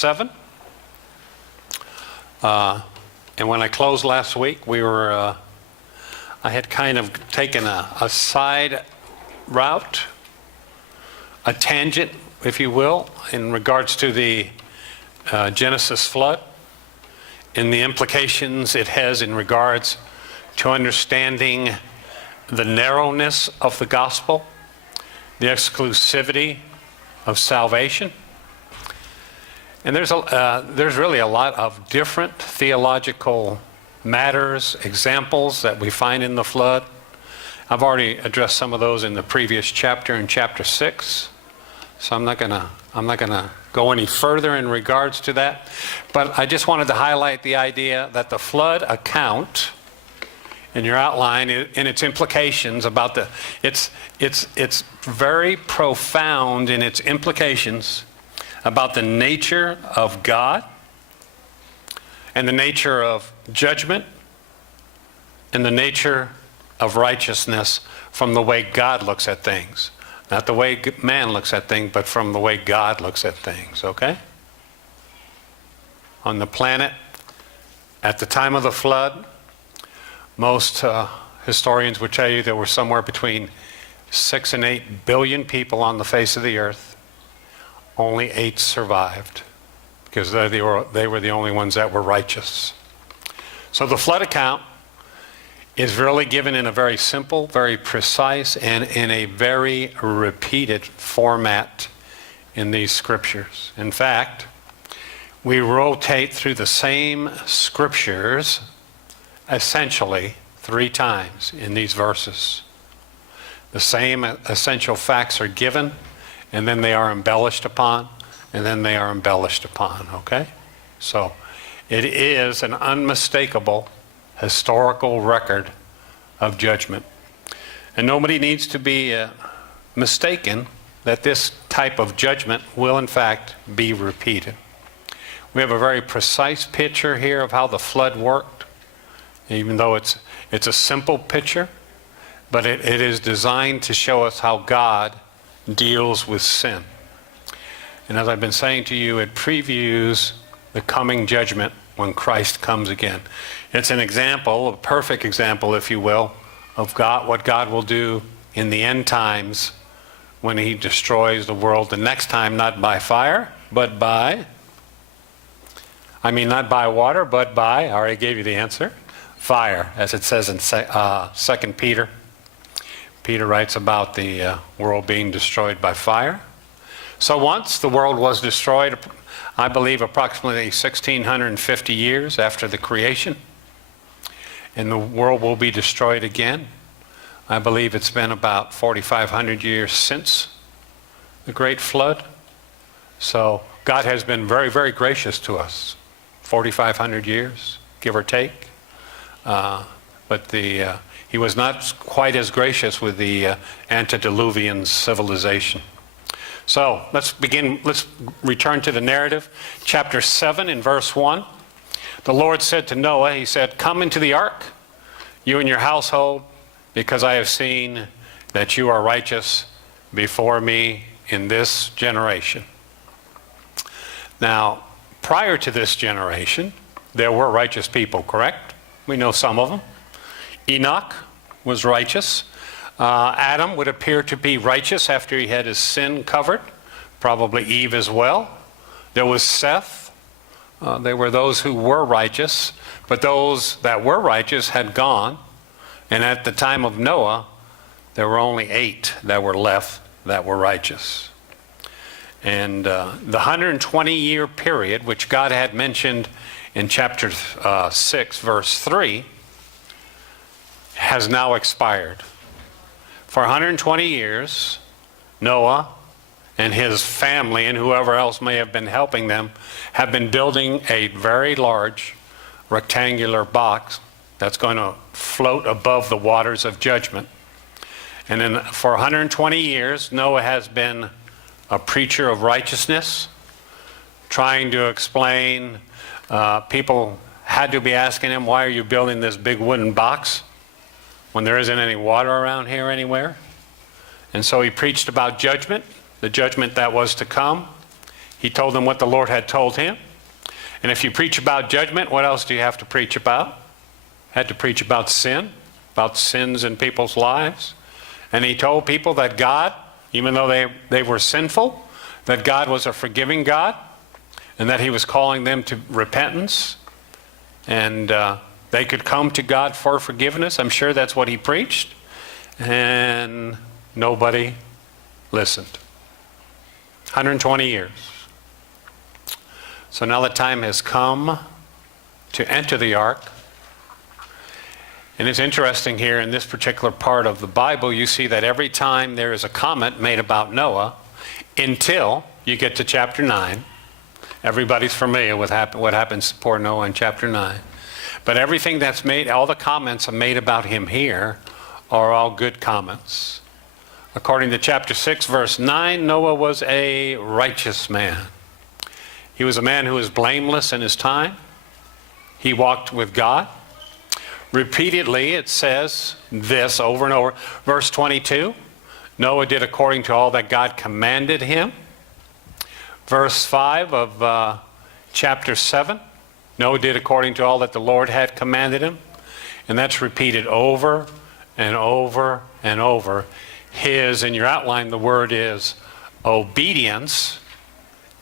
7. And when I closed last week, I had kind of taken a side route, a tangent, if you will, in regards to the Genesis flood and the implications it has in regards to understanding the narrowness of the gospel, the exclusivity of salvation. And there's really a lot of different theological matters, examples that we find in the flood. I've already addressed some of those in the previous chapter, in chapter 6. So I'm not gonna go any further in regards to that. But I just wanted to highlight the idea that the flood account in your outline and its implications about it's very profound in its implications about the nature of God and the nature of judgment and the nature of righteousness from the way God looks at things. Not the way man looks at things, but from the way God looks at things, okay? On the planet, at the time of the flood, most historians would tell you there were somewhere between 6 and 8 billion people on the face of the earth. Only 8 survived because they were the only ones that were righteous. So the flood account is really given in a very simple, very precise, and in a very repeated format in these scriptures. In fact, we rotate through the same scriptures essentially 3 times in these verses. The same essential facts are given, and then they are embellished upon, and then they are embellished upon, okay? So it is an unmistakable historical record of judgment. And nobody needs to be mistaken that this type of judgment will in fact be repeated. We have a very precise picture here of how the flood worked, even though it's a simple picture, but it is designed to show us how God deals with sin. And as I've been saying to you, it previews the coming judgment when Christ comes again. It's an example, a perfect example, if you will, of God, what God will do in the end times when he destroys the world the next time, not by fire, but by, not by water, but by, I already gave you the answer, fire, as it says in 2 Peter. Peter writes about the world being destroyed by fire. So once the world was destroyed, I believe approximately 1,650 years after the creation, and the world will be destroyed again. I believe it's been about 4,500 years since the Great Flood. So God has been very, very gracious to us. 4,500 years, give or take. But he was not quite as gracious with the antediluvian civilization. So let's return to the narrative. Chapter 7 in verse 1. The Lord said to Noah, he said, "Come into the ark, you and your household, because I have seen that you are righteous before me in this generation." Now, prior to this generation, there were righteous people, correct? We know some of them. Enoch was righteous. Adam would appear to be righteous after he had his sin covered, probably Eve as well. There was Seth. There were those who were righteous, but those that were righteous had gone. And at the time of Noah, there were only 8 that were left that were righteous. And the 120-year period, which God had mentioned in chapter 6, verse 3, has now expired. For 120 years, Noah and his family and whoever else may have been helping them have been building a very large rectangular box that's going to float above the waters of judgment. And then for 120 years, Noah has been a preacher of righteousness, trying to explain. People had to be asking him, "Why are you building this big wooden box when there isn't any water around here anywhere?" And so he preached about judgment, the judgment that was to come. He told them what the Lord had told him. And if you preach about judgment, what else do you have to preach about? Had to preach about sin, about sins in people's lives. And he told people that God, even though they were sinful, that God was a forgiving God, and that he was calling them to repentance, and they could come to God for forgiveness. I'm sure that's what he preached. And nobody listened. 120 years. So now the time has come to enter the ark. And it's interesting here in this particular part of the Bible, you see that every time there is a comment made about Noah, until you get to chapter 9, everybody's familiar with what happens to poor Noah in chapter 9. But everything that's made, all the comments are made about him here, are all good comments. According to chapter 6, verse 9, Noah was a righteous man. He was a man who was blameless in his time. He walked with God. Repeatedly, it says this over and over. Verse 22, Noah did according to all that God commanded him. Verse 5 of chapter 7, Noah did according to all that the Lord had commanded him. And that's repeated over and over and over. In your outline, the word is obedience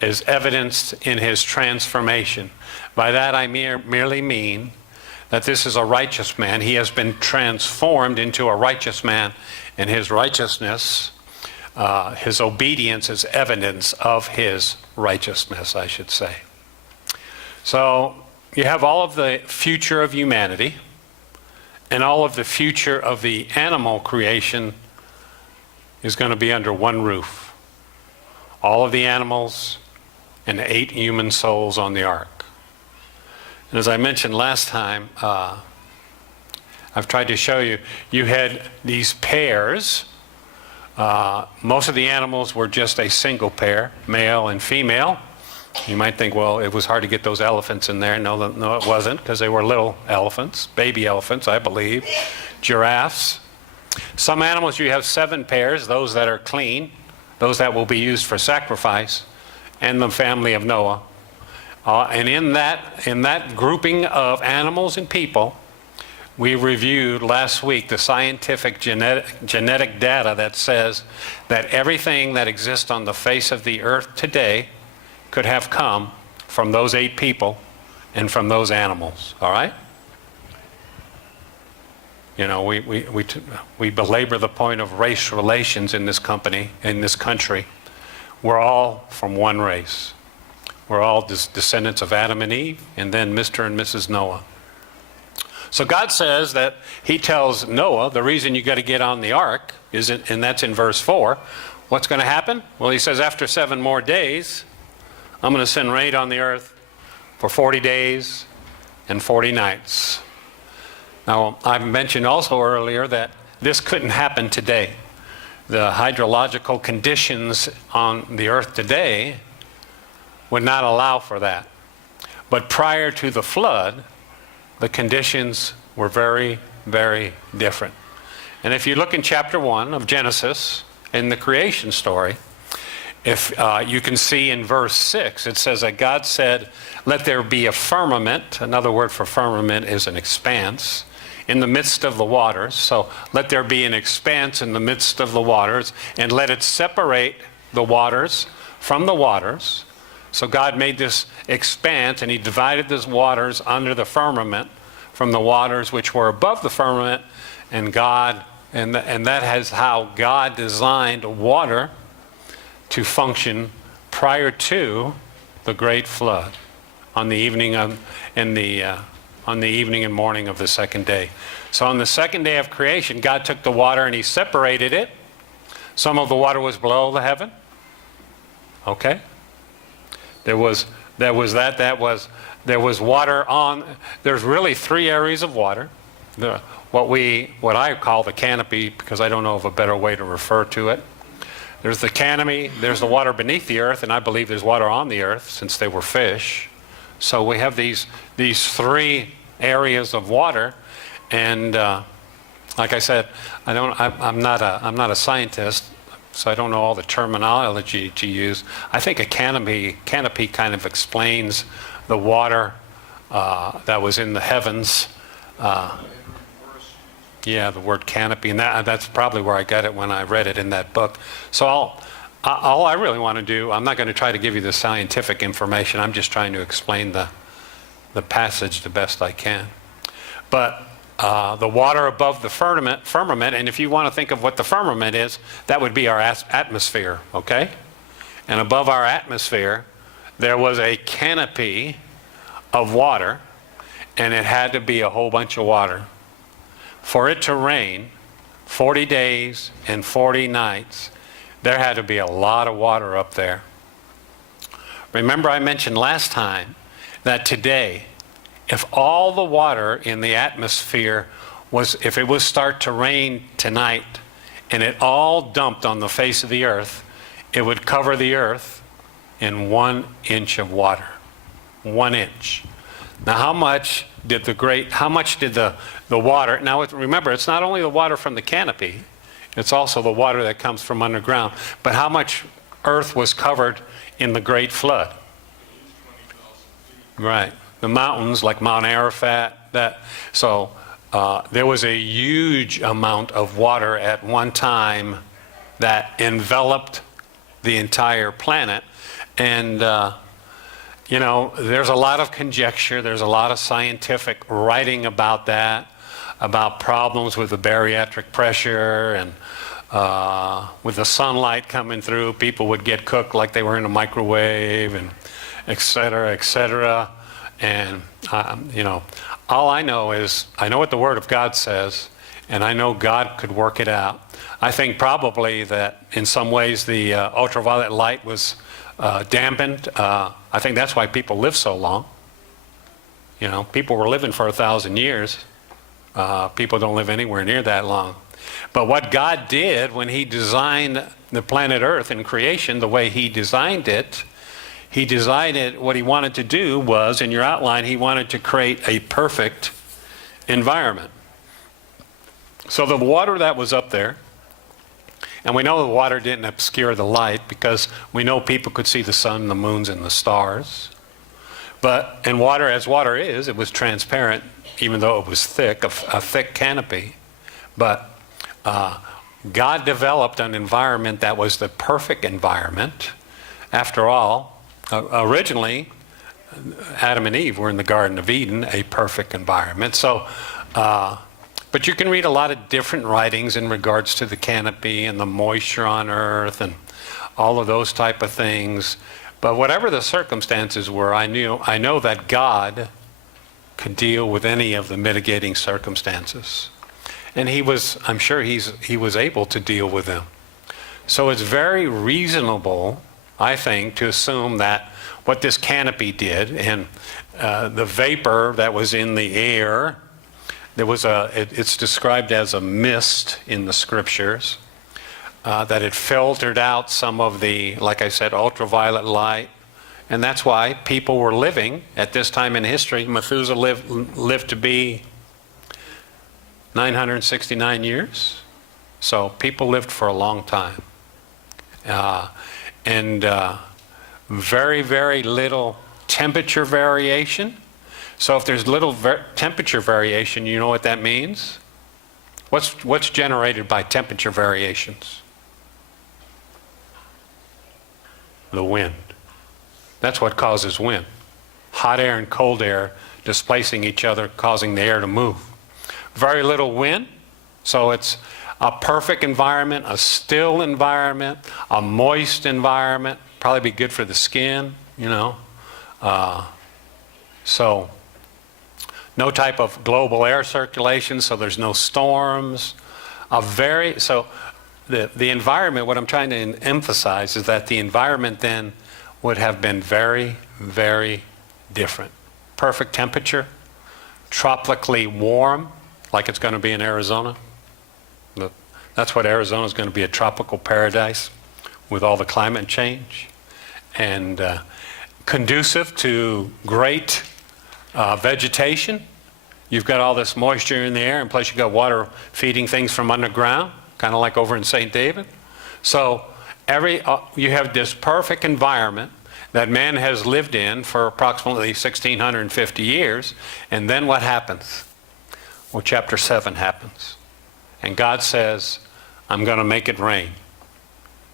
is evidenced in his transformation. By that I merely mean that this is a righteous man. He has been transformed into a righteous man, and his righteousness, his obedience is evidence of his righteousness, I should say. So you have all of the future of humanity and all of the future of the animal creation is going to be under one roof. All of the animals and the 8 human souls on the ark. And as I mentioned last time, I've tried to show you, you had these pairs. Most of the animals were just a single pair, male and female. You might think, well, it was hard to get those elephants in there. No, it wasn't, because they were little elephants, baby elephants, I believe, giraffes. Some animals you have 7 pairs, those that are clean, those that will be used for sacrifice, and the family of Noah. And in that grouping of animals and people, we reviewed last week the scientific genetic data that says that everything that exists on the face of the earth today could have come from those 8 people and from those animals. All right? You know, we belabor the point of race relations in this country. We're all from one race. We're all descendants of Adam and Eve, and then Mr. and Mrs. Noah. So God says that he tells Noah, the reason you got to get on the ark is, and that's in verse 4, what's going to happen? Well, he says, after 7 more days, I'm going to send rain on the earth for 40 days and 40 nights. Now, I mentioned also earlier that this couldn't happen today. The hydrological conditions on the earth today would not allow for that. But prior to the flood, the conditions were very, very different. And if you look in chapter 1 of Genesis, in the creation story, if you can see in verse 6, it says that God said, let there be a firmament. Another word for firmament is an expanse in the midst of the waters. So let there be an expanse in the midst of the waters, and let it separate the waters from the waters. So God made this expanse, and he divided these waters under the firmament from the waters which were above the firmament. And that is how God designed water to function prior to the great flood on the evening and morning of the second day. So on the second day of creation, God took the water and he separated it. Some of the water was below the heaven. Okay? There was water on. There's really 3 areas of water. What I call the canopy, because I don't know of a better way to refer to it. There's the canopy, there's the water beneath the earth, and I believe there's water on the earth since they were fish. So we have these 3 areas of water, and like I said, I'm not a scientist. so I don't know all the terminology to use. I think a canopy kind of explains the water that was in the heavens. Yeah, the word canopy, and that's probably where I got it when I read it in that book. So all I really want to do, I'm not going to try to give you the scientific information. I'm just trying to explain the passage the best I can. But the water above the firmament, and if you want to think of what the firmament is, that would be our atmosphere, okay? And above our atmosphere, there was a canopy of water, and it had to be a whole bunch of water. For it to rain 40 days and 40 nights, there had to be a lot of water up there. Remember I mentioned last time that today, if all the water in the atmosphere if it was start to rain tonight and it all dumped on the face of the earth, it would cover the earth in 1 inch of water. 1 inch. Now how much did the water, now remember, it's not only the water from the canopy, it's also the water that comes from underground, but how much earth was covered in the great flood? Right. The mountains like Mount Arafat, there was a huge amount of water at one time that enveloped the entire planet. And there's a lot of conjecture, there's a lot of scientific writing about that, about problems with the barometric pressure, and with the sunlight coming through, people would get cooked like they were in a microwave, and et cetera, et cetera. And, all I know is, I know what the Word of God says, and I know God could work it out. I think probably that in some ways the ultraviolet light was dampened. I think that's why people live so long. People were living for 1,000 years. People don't live anywhere near that long. But what God did when He designed the planet Earth in creation, the way He designed it, what He wanted to do was, in your outline, He wanted to create a perfect environment. So the water that was up there, and we know the water didn't obscure the light because we know people could see the sun, the moons, and the stars. But in water, as water is, it was transparent, even though it was thick, a thick canopy. But God developed an environment that was the perfect environment. After all, originally, Adam and Eve were in the Garden of Eden, a perfect environment. So, but you can read a lot of different writings in regards to the canopy and the moisture on earth and all of those type of things. But whatever the circumstances were, I know that God could deal with any of the mitigating circumstances. And I'm sure he was able to deal with them. So it's very reasonable, I think, to assume that what this canopy did, and the vapor that was in the air, it's described as a mist in the scriptures, that it filtered out some of the, like I said, ultraviolet light. And that's why people were living at this time in history. Methuselah lived to be 969 years. So people lived for a long time. And very, very little temperature variation. So if there's little temperature variation, you know what that means? What's generated by temperature variations? The wind. That's what causes wind. Hot air and cold air displacing each other, causing the air to move. Very little wind, so it's a perfect environment, a still environment, a moist environment. Probably be good for the skin, So no type of global air circulation, so there's no storms. The environment, what I'm trying to emphasize is that the environment then would have been very, very different. Perfect temperature, tropically warm, like it's going to be in Arizona. That's what Arizona is going to be, a tropical paradise with all the climate change. And conducive to great vegetation. You've got all this moisture in the air, and plus you've got water feeding things from underground, kind of like over in St. David. So you have this perfect environment that man has lived in for approximately 1,650 years, and then what happens? Well, chapter 7 happens. And God says, I'm going to make it rain.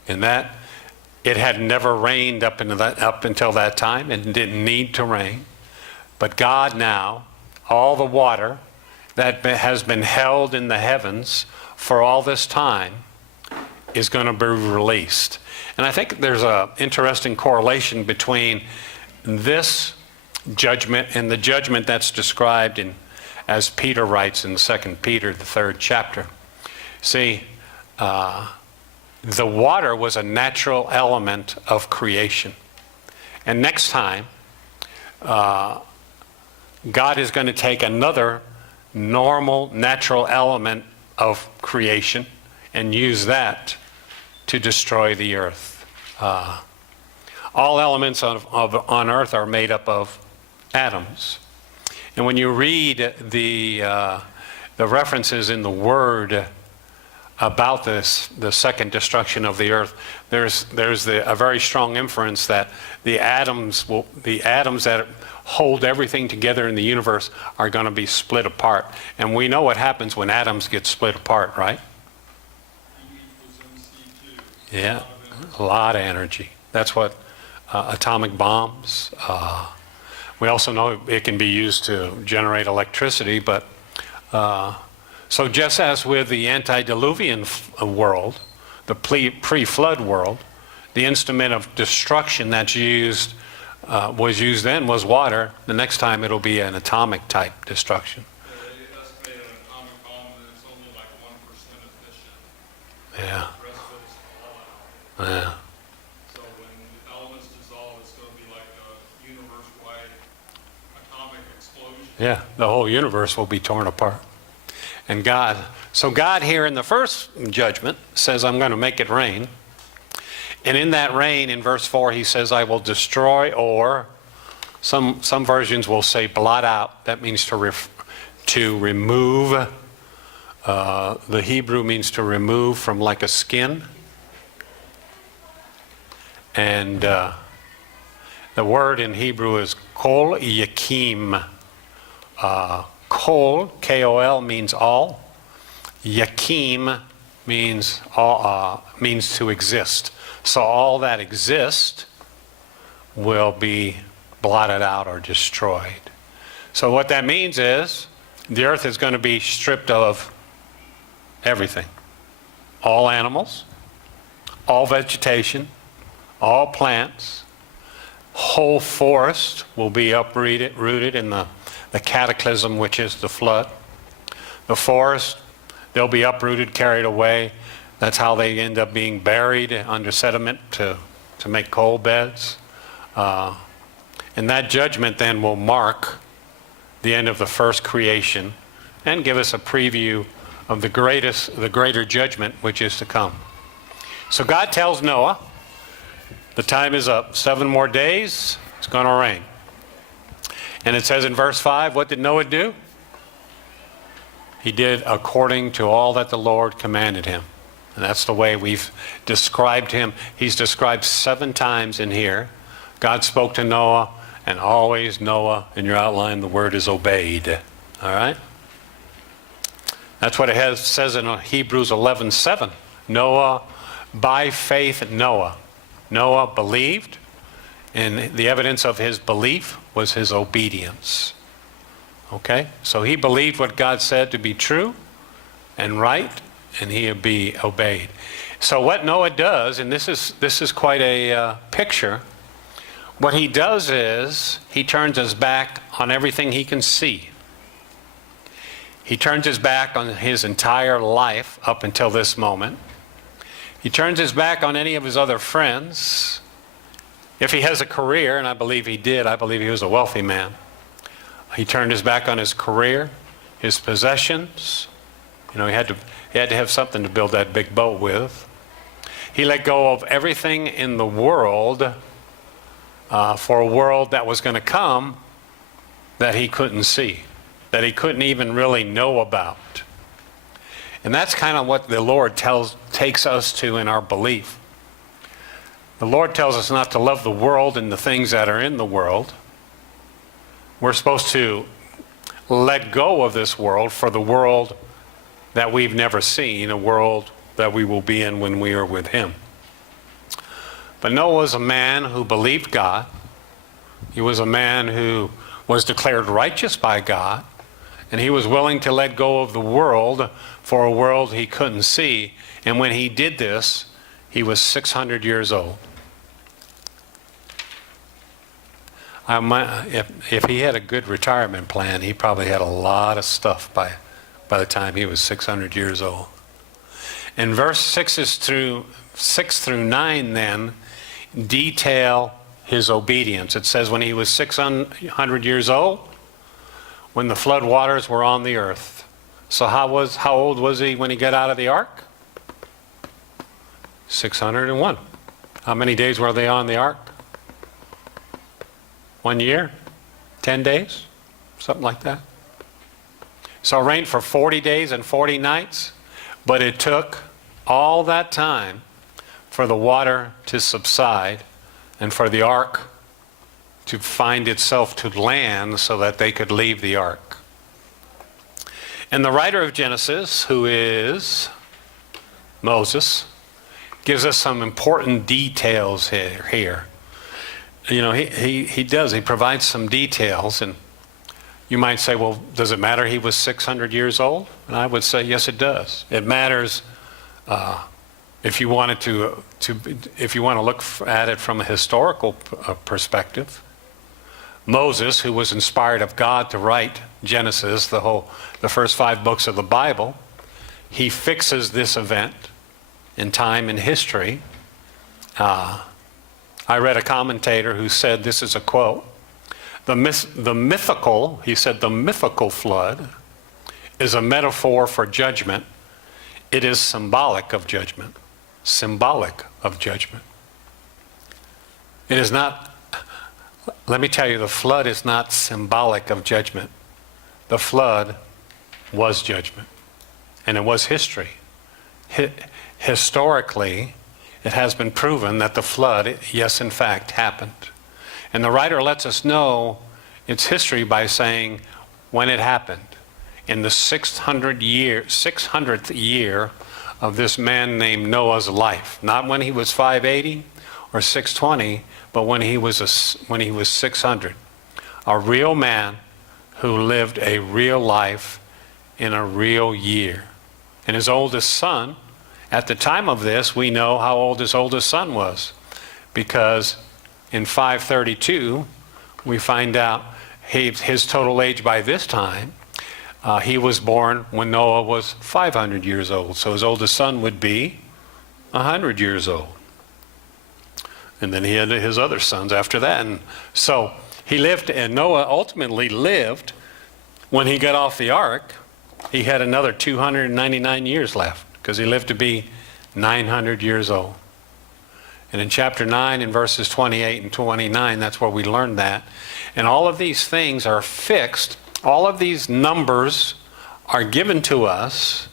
And that, it had never rained up until that time, and didn't need to rain. But God now, all the water that has been held in the heavens for all this time is going to be released. And I think there's an interesting correlation between this judgment and the judgment that's described as Peter writes in 2 Peter, the 3rd chapter. See, the water was a natural element of creation. And next time, God is going to take another normal, natural element of creation and use that to destroy the earth. All elements on earth are made up of atoms. And when you read the references in the Word about the second destruction of the earth, there's a very strong inference that the atoms that hold everything together in the universe are going to be split apart. And we know what happens when atoms get split apart, right? Yeah, a lot of energy. That's what atomic bombs. We also know it can be used to generate electricity, but so just as with the antediluvian world, the pre-flood world, the instrument of destruction that's was used then was water. The next time it'll be an atomic type destruction. They estimate an atomic bomb that it's only like 1% efficient. Yeah. The rest of it's fallout. Yeah. So when the elements dissolve, it's going to be like a universe-wide atomic explosion. Yeah, the whole universe will be torn apart. And God here in the first judgment says, I'm going to make it rain. And in that rain, in verse 4, he says, I will destroy, or some versions will say blot out. That means to remove. The Hebrew means to remove from like a skin. And the word in Hebrew is kol yakim. Kol, K-O-L, means all. Yakim means to exist. So all that exists will be blotted out or destroyed. So what that means is the earth is going to be stripped of everything. All animals, all vegetation, all plants, whole forest will be rooted in the cataclysm, which is the flood. The forest, they'll be uprooted, carried away. That's how they end up being buried under sediment to make coal beds. And that judgment then will mark the end of the first creation and give us a preview of the greater judgment which is to come. So God tells Noah, the time is up. 7 more days, it's going to rain. And it says in verse 5, what did Noah do? He did according to all that the Lord commanded him. And that's the way we've described him. He's described 7 times in here. God spoke to Noah, and always Noah, in your outline, the word is obeyed. All right? That's what it says in Hebrews 11:7. Noah, by faith, Noah believed, and the evidence of his belief was his obedience. Okay? So he believed what God said to be true and right, and he would be obeyed. So what Noah does, and this is quite a picture, what he does is he turns his back on everything he can see. He turns his back on his entire life up until this moment. He turns his back on any of his other friends. If he has a career, and I believe he did, I believe he was a wealthy man. He turned his back on his career, his possessions. You know, he had to have something to build that big boat with. He let go of everything in the world for a world that was going to come that he couldn't see, that he couldn't even really know about. And that's kind of what the Lord tells takes us to in our belief. The Lord tells us not to love the world and the things that are in the world. We're supposed to let go of this world for the world that we've never seen, a world that we will be in when we are with Him. But Noah was a man who believed God. He was a man who was declared righteous by God, and he was willing to let go of the world for a world he couldn't see. And when he did this, he was 600 years old. If he had a good retirement plan, he probably had a lot of stuff by the time he was 600 years old. And verse 6 through 9 then detail his obedience. It says when he was 600 years old, when the flood waters were on the earth. So how old was he when he got out of the ark? 601. How many days were they on the ark? 1 year? 10 days? Something like that. So it rained for 40 days and 40 nights, but it took all that time for the water to subside and for the ark to find itself to land so that they could leave the ark. And the writer of Genesis, who is Moses, gives us some important details here. You know, he provides some details, and you might say, well, does it matter he was 600 years old? And I would say, yes, it does. It matters if you wanted if you want to look at it from a historical perspective. Moses, who was inspired of God to write Genesis, the first 5 books of the Bible, he fixes this event in time and history. I read a commentator who said, this is a quote, the mythical flood is a metaphor for judgment. It is symbolic of judgment. Symbolic of judgment. It is not, let me tell you, the flood is not symbolic of judgment. The flood was judgment. And it was history. Historically, it has been proven that the flood, yes, in fact, happened. And the writer lets us know its history by saying when it happened. In the 600th year of this man named Noah's life. Not when he was 580 or 620, but when he was 600. A real man who lived a real life in a real year. And his oldest son, at the time of this, we know how old his oldest son was, because in 532, we find out his total age by this time. He was born when Noah was 500 years old, so his oldest son would be 100 years old. And then he had his other sons after that. And so he lived, and Noah ultimately lived, when he got off the ark, he had another 299 years left, because he lived to be 900 years old. And in chapter 9, in verses 28 and 29, that's where we learned that. And all of these things are fixed. All of these numbers are given to us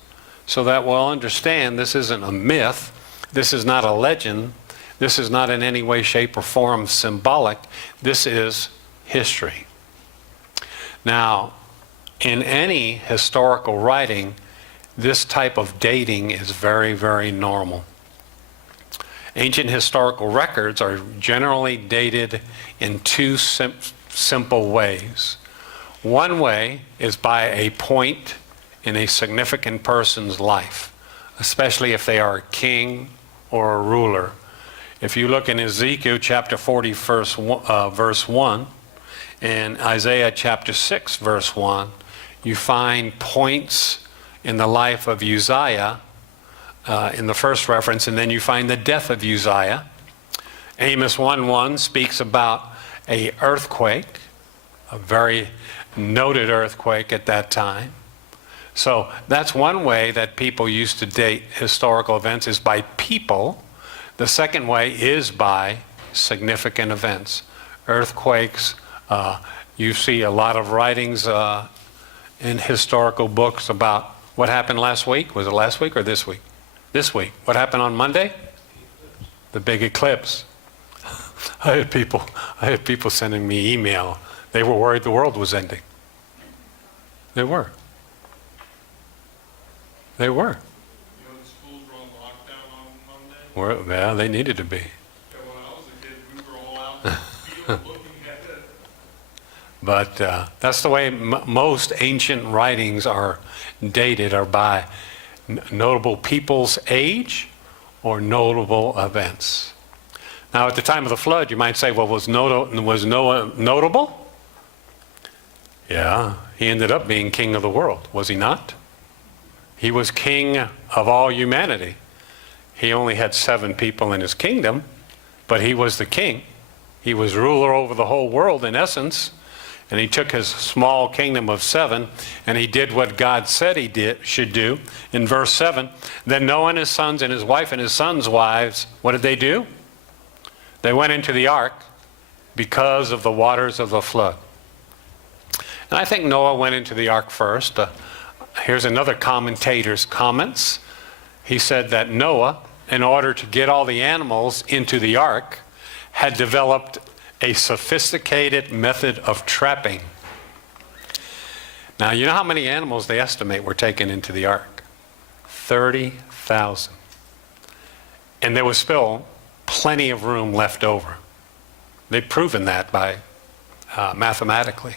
so that we'll understand this isn't a myth. This is not a legend. This is not in any way, shape, or form symbolic. This is history. Now, in any historical writing, this type of dating is very, very normal. Ancient historical records are generally dated in 2 simple ways. One way is by a point in a significant person's life, especially if they are a king or a ruler. If you look in Ezekiel chapter 40, verse 1, and Isaiah chapter 6, verse 1, you find points in the life of Uzziah in the first reference, and then you find the death of Uzziah. Amos 1:1 speaks about an earthquake, a very noted earthquake at that time. So that's one way that people used to date historical events, is by people. The second way is by significant events. Earthquakes, you see a lot of writings in historical books about what happened last week. Was it last week or this week? This week. What happened on Monday? The big eclipse. I had people sending me email. They were worried the world was ending. They were. They were. You know, the schools were on lockdown on Monday. Yeah, they needed to be. Yeah, when I was a kid, we were all out in the field looking at it. But that's the way most ancient writings are dated, are by notable people's age or notable events. Now, at the time of the flood, you might say, well, was Noah notable? Yeah, he ended up being king of the world, was he not? He was king of all humanity. He only had 7 people in his kingdom, but he was the king. He was ruler over the whole world in essence, and he took his small kingdom of 7, and he did what God said he should do. In verse 7, then Noah and his sons and his wife and his sons' wives, what did they do? They went into the ark because of the waters of the flood. And I think Noah went into the ark first. Here's another commentator's comments. He said that Noah, in order to get all the animals into the ark, had developed a sophisticated method of trapping. Now, you know how many animals they estimate were taken into the ark? 30,000. And there was still plenty of room left over. They've proven that by mathematically.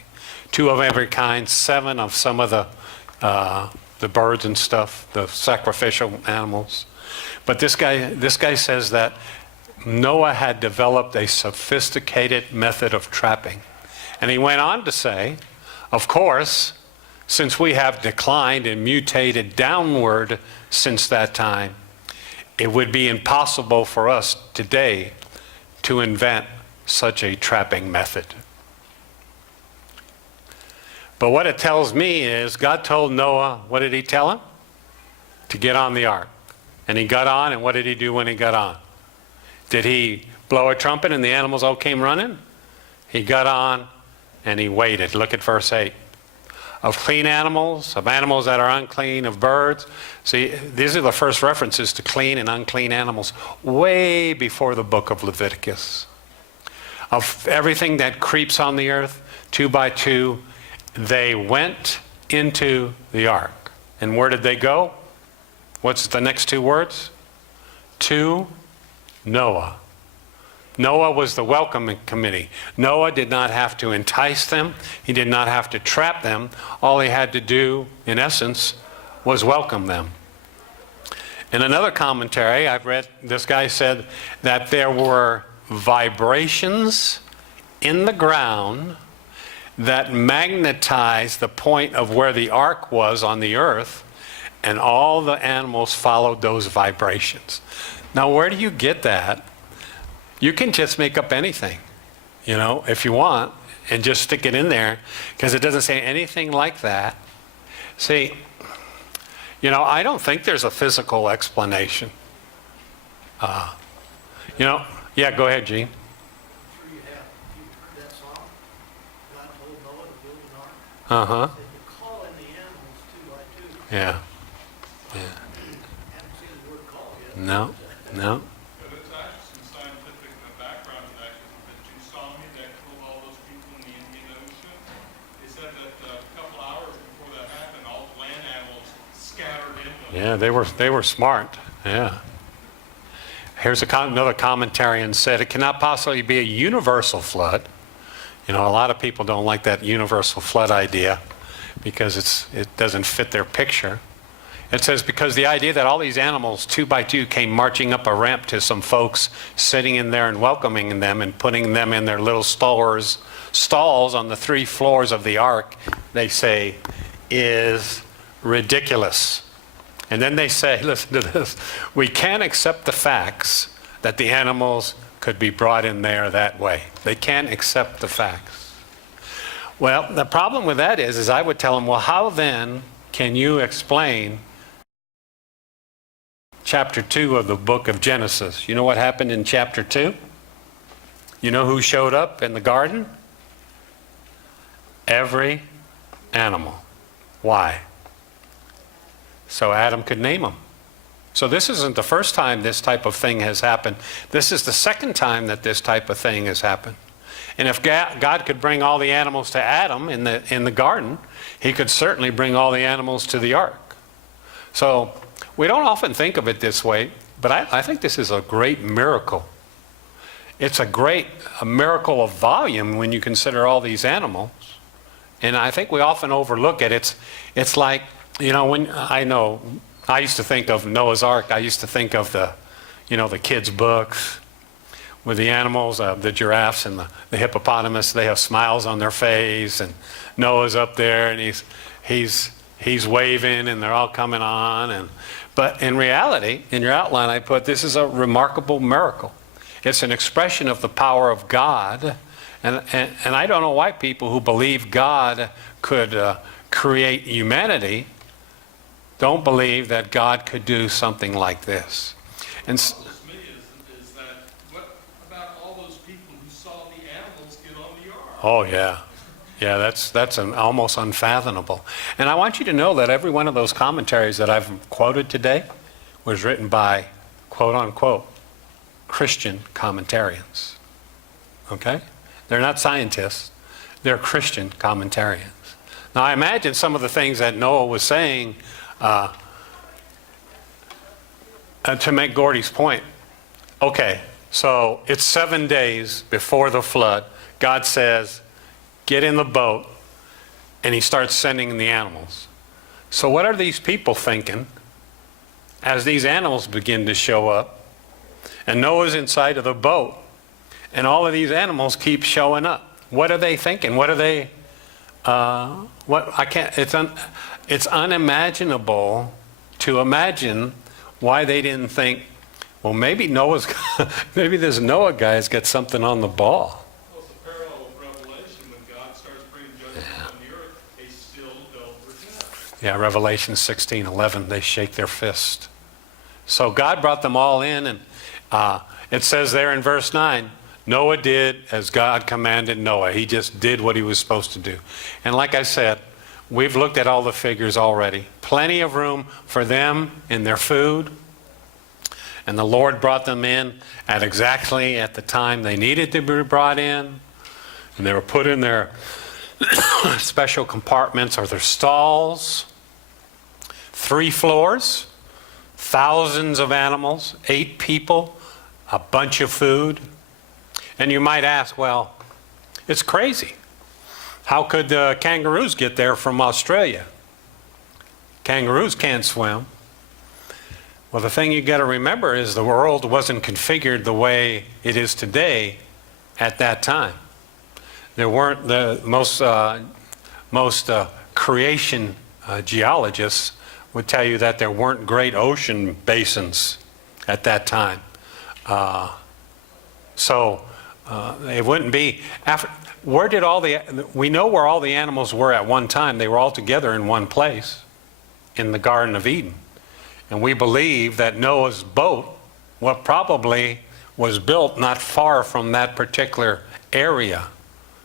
2 of every kind, 7 of some of the birds and stuff, the sacrificial animals. But this guy says that Noah had developed a sophisticated method of trapping. And he went on to say, of course, since we have declined and mutated downward since that time, it would be impossible for us today to invent such a trapping method. But what it tells me is God told Noah, what did he tell him? To get on the ark. And he got on, and what did he do when he got on? Did he blow a trumpet and the animals all came running? He got on and he waited. Look at verse 8. Of clean animals, of animals that are unclean, of birds. See, these are the first references to clean and unclean animals way before the book of Leviticus. Of everything that creeps on the earth, 2 by 2, they went into the ark. And where did they go? What's the next 2 words? To Noah. Noah was the welcoming committee. Noah did not have to entice them. He did not have to trap them. All he had to do, in essence, was welcome them. In another commentary I've read, this guy said that there were vibrations in the ground that magnetized the point of where the ark was on the earth, and all the animals followed those vibrations. Now, where do you get that? You can just make up anything, you know, if you want, and just stick it in there, because it doesn't say anything like that. See, you know, I don't think there's a physical explanation. You know, yeah, go ahead, Gene. Sure you've heard that song? God told Noah to build an ark. Uh-huh. Said to call in the animals 2 by 2. Yeah. Haven't seen the word call yet. No, no. But it's actually some scientific background to that, because the tsunami that killed all those people in the Indian Ocean, they said that a couple hours before that happened, all the land animals scattered in them. Yeah, they were smart. Yeah. Here's another commentarian said it cannot possibly be a universal flood. You know, a lot of people don't like that universal flood idea because it doesn't fit their picture. It says because the idea that all these animals 2 by 2 came marching up a ramp to some folks sitting in there and welcoming them and putting them in their little stalls on the 3 floors of the ark, they say, is ridiculous. And then they say, listen to this, we can't accept the facts that the animals could be brought in there that way. They can't accept the facts. Well, the problem with that is I would tell them, well, how then can you explain chapter 2 of the book of Genesis? You know what happened in chapter 2? You know who showed up in the garden? Every animal. Why? So Adam could name them. So this isn't the first time this type of thing has happened. This is the second time that this type of thing has happened. And if God could bring all the animals to Adam in the garden, he could certainly bring all the animals to the ark. So we don't often think of it this way, but I think this is a great miracle. It's a miracle of volume when you consider all these animals. And I think we often overlook it. It's like, when I used to think of Noah's Ark, I used to think of the kids' books with the animals, the giraffes and the hippopotamus. They have smiles on their face, and Noah's up there, and he's waving, and they're all coming on. But in reality, in your outline, I put this is a remarkable miracle. It's an expression of the power of God, and I don't know why people who believe God could create humanity don't believe that God could do something like this. And Bothers me is that what about all those people who saw the animals get on the ark? oh yeah, that's almost unfathomable. And I want you to know that every one of those commentaries that I've quoted today was written by quote unquote Christian commentarians. Okay? They're not scientists. They're Christian commentarians. Now I imagine some of the things that Noah was saying to make Gordy's point. Okay, so it's 7 days before the flood. God says, get in the boat, and he starts sending the animals. So what are these people thinking as these animals begin to show up? And Noah's inside of the boat, and all of these animals keep showing up. What are they thinking? What are they? It's unimaginable to imagine why they didn't think, well, maybe this Noah guy's got something on the ball. Well, it's a parallel of Revelation. When God starts bringing judgment on the earth, they still don't repent. Yeah, Revelation 16:11, they shake their fist. So God brought them all in, and it says there in verse 9, Noah did as God commanded Noah. He just did what he was supposed to do. And like I said, we've looked at all the figures already. Plenty of room for them in their food. And the Lord brought them in exactly at the time they needed to be brought in. And they were put in their special compartments or their stalls. 3 floors, thousands of animals, 8 people, a bunch of food. And you might ask, well, it's crazy. How could the kangaroos get there from Australia? Kangaroos can't swim. Well, the thing you got to remember is the world wasn't configured the way it is today at that time. There weren't the most creation geologists would tell you that there weren't great ocean basins at that time. It wouldn't be after. We know where all the animals were at one time. They were all together in one place in the Garden of Eden. And we believe that Noah's boat, probably was built not far from that particular area.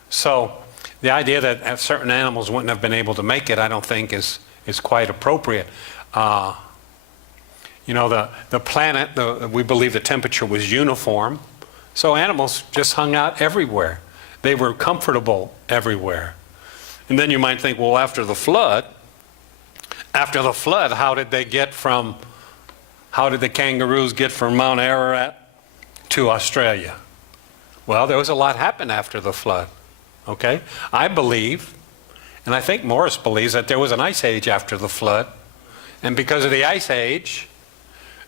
So the idea that certain animals wouldn't have been able to make it, I don't think is quite appropriate. The planet, we believe the temperature was uniform. So animals just hung out everywhere. They were comfortable everywhere. And then you might think, well, after the flood, how did the kangaroos get from Mount Ararat to Australia? Well, there was a lot happened after the flood. Okay? I believe, and I think Morris believes, that there was an ice age after the flood. And because of the ice age,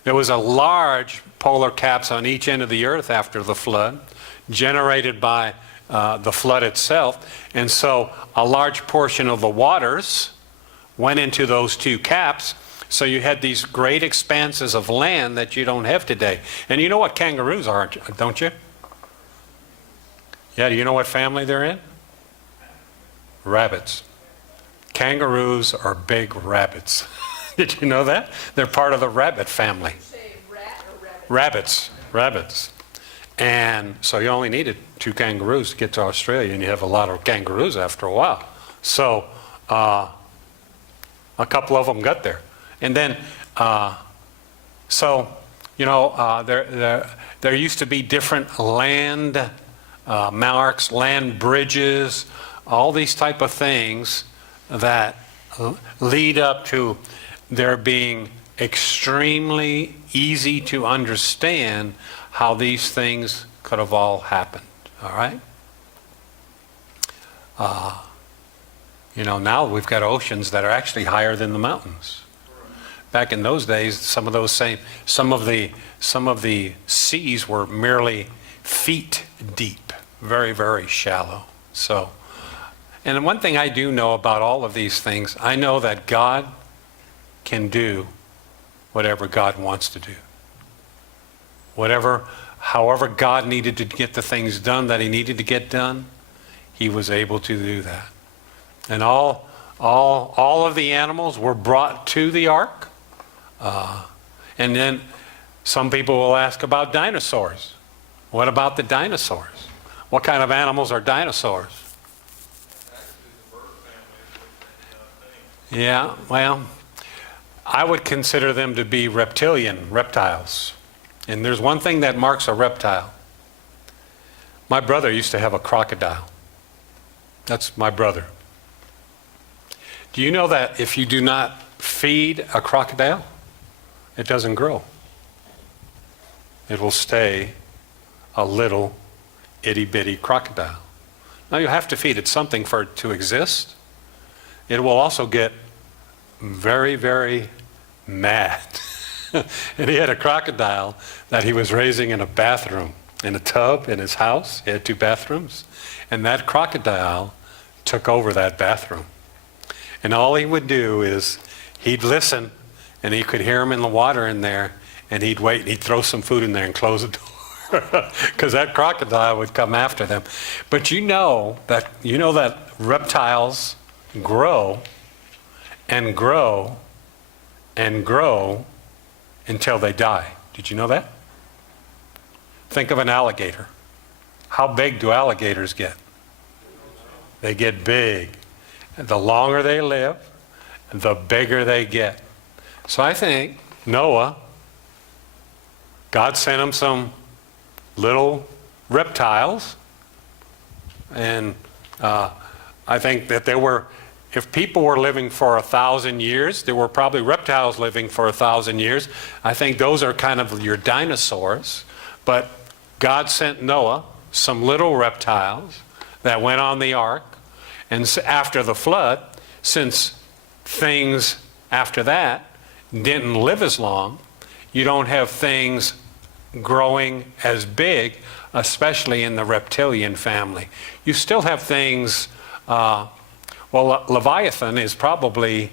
there was a large polar caps on each end of the earth after the flood, generated by the flood itself. And so a large portion of the waters went into those 2 caps. So you had these great expanses of land that you don't have today. And you know what kangaroos are, don't you? Yeah, do you know what family they're in? Rabbits. Kangaroos are big rabbits. Did you know that? They're part of the rabbit family. Say rat or rabbit? Rabbits. And so you only needed 2 kangaroos to get to Australia, and you have a lot of kangaroos after a while. So a couple of them got there. And then So, there used to be different land marks, land bridges, all these type of things that lead up to there being extremely easy to understand how these things could have all happened. All right? Now we've got oceans that are actually higher than the mountains. Back in those days, some of the seas were merely feet deep, very, very shallow. So, and one thing I do know about all of these things, I know that God can do whatever God wants to do. However God needed to get the things done that he needed to get done, he was able to do that. And all of the animals were brought to the ark. And then some people will ask about dinosaurs. What about the dinosaurs? What kind of animals are dinosaurs? Yeah, well, I would consider them to be reptiles. And there's one thing that marks a reptile. My brother used to have a crocodile. That's my brother. Do you know that if you do not feed a crocodile, it doesn't grow? It will stay a little itty-bitty crocodile. Now you have to feed it something for it to exist. It will also get very, very mad. And he had a crocodile that he was raising in a bathroom, in a tub in his house. He had 2 bathrooms. And that crocodile took over that bathroom. And all he would do is he'd listen, and he could hear him in the water in there, and he'd wait, and he'd throw some food in there and close the door. Because that crocodile would come after them. But you know that reptiles grow and grow and grow until they die. Did you know that? Think of an alligator. How big do alligators get? They get big. The longer they live, the bigger they get. So I think Noah, God sent him some little reptiles, and I think that if people were living for 1,000 years, there were probably reptiles living for 1,000 years. I think those are kind of your dinosaurs. But God sent Noah some little reptiles that went on the ark. And after the flood, since things after that didn't live as long, you don't have things growing as big, especially in the reptilian family. You still have things, Leviathan is probably,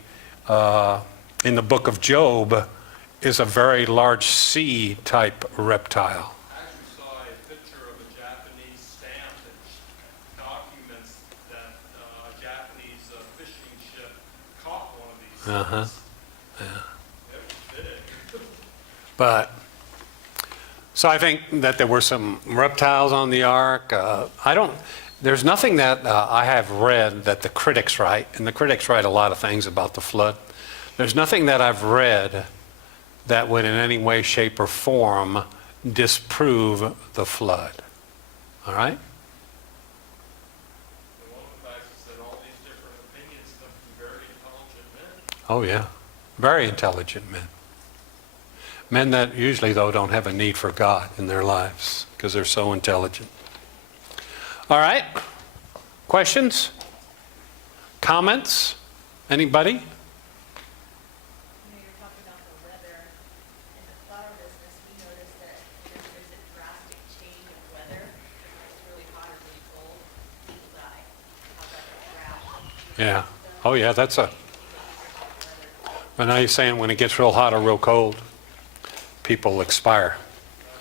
in the book of Job, is a very large sea-type reptile. I actually saw a picture of a Japanese stamp that documents that a Japanese fishing ship caught one of these things. Yeah. It was big. But, so I think that there were some reptiles on the ark. There's nothing that I have read that the critics write, and the critics write a lot of things about the flood. There's nothing that I've read that would in any way, shape, or form disprove the flood. All right? And one of the facts is that all these different opinions come from very intelligent men. Oh, yeah. Very intelligent men. Men that usually, though, don't have a need for God in their lives because they're so intelligent. All right. Questions? Comments? Anybody? You're talking about the weather. In the flower business, we notice that if there's a drastic change of weather, it's really hot or really cold, people die. How's that for trash? Yeah. Oh, yeah, but now you're saying when it gets real hot or real cold, people expire.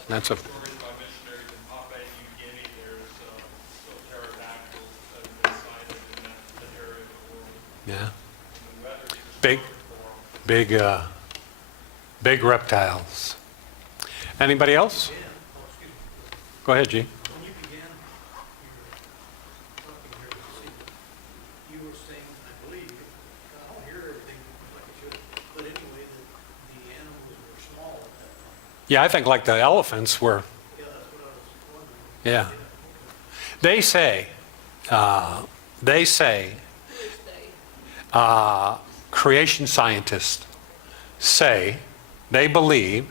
That's a... Stories by missionaries in Papua New Guinea, there's still pterodactyls that have been sighted in that area of the world. Yeah. And the weather's just Big. perfect for 'em. Big reptiles. Anybody else? Go ahead, G. When you began your talking here this evening, you were saying, I believe, I don't hear everything like I should, but anyway, that the animals were small at that Yeah, I think like the elephants were, Yeah, that's what I was wondering. yeah. They say, creation scientists say, they believe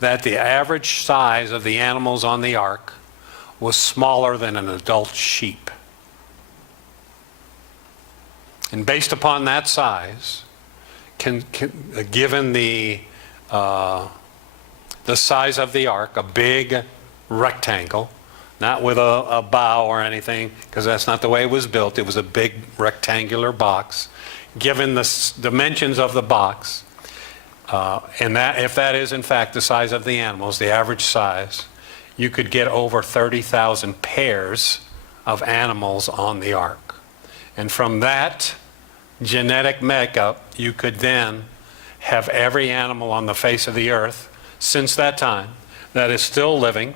that the average size of the animals on the ark was smaller than an adult sheep. And based upon that size, given the size of the ark, a big rectangle, not with a bow or anything, because that's not the way it was built. It was a big rectangular box. Given the dimensions of the box, and that if that is in fact the size of the animals, the average size, you could get over 30,000 pairs of animals on the ark. And from that genetic makeup, you could then have every animal on the face of the earth since that time that is still living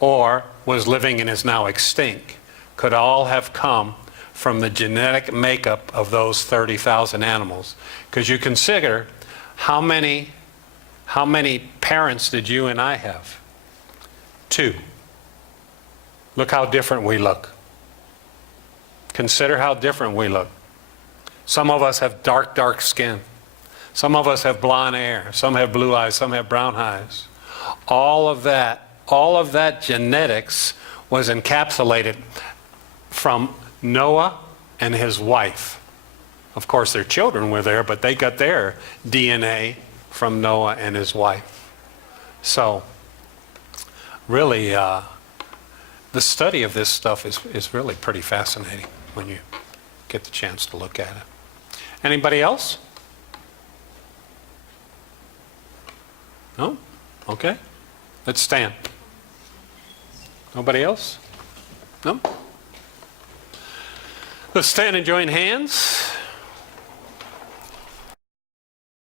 or was living and is now extinct, could all have come from the genetic makeup of those 30,000 animals. Because you consider how many parents did you and I have? 2. Look how different we look. Consider how different we look. Some of us have dark skin. Some of us have blonde hair. Some have blue eyes. Some have brown eyes. All of that genetics was encapsulated from Noah and his wife. Of course, their children were there, but they got their DNA from Noah and his wife. So, really, the study of this stuff is really pretty fascinating when you get the chance to look at it. Anybody else? No? Okay. Let's stand. Nobody else? No? Let's stand and join hands.